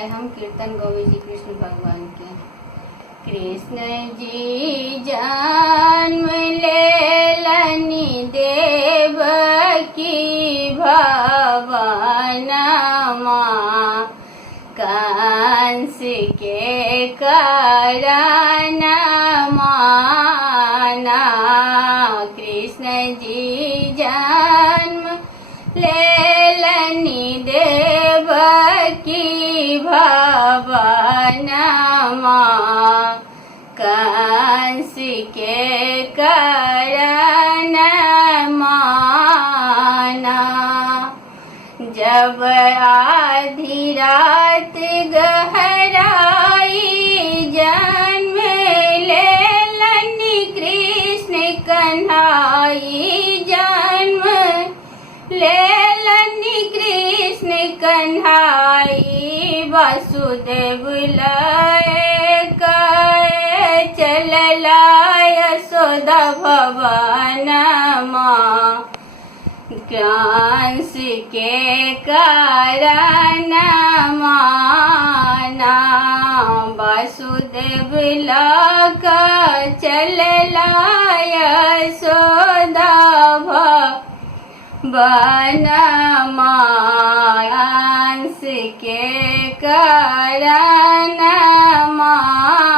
गाय हम कीर्तन गोविंद जी कृष्ण भगवान के। कृष्ण जी जन्म लेलनि देवकी भवनमा, कंस के कारण माना। कृष्ण जी जन्म लेलनि देवकी भवनमा, कंस के कारण माना। जब आधी रात गहराई जन्म लेलनि कृष्ण कन्हाई, जन्म लेलनि कृष्ण कन्हाई। वासुदेव लय चलला यशोदा भवनमा, कंस के कारण माना। वासुदेव लक चलला यशोदा भवनमा, कंस के कारण माना। कंस के कारण माना।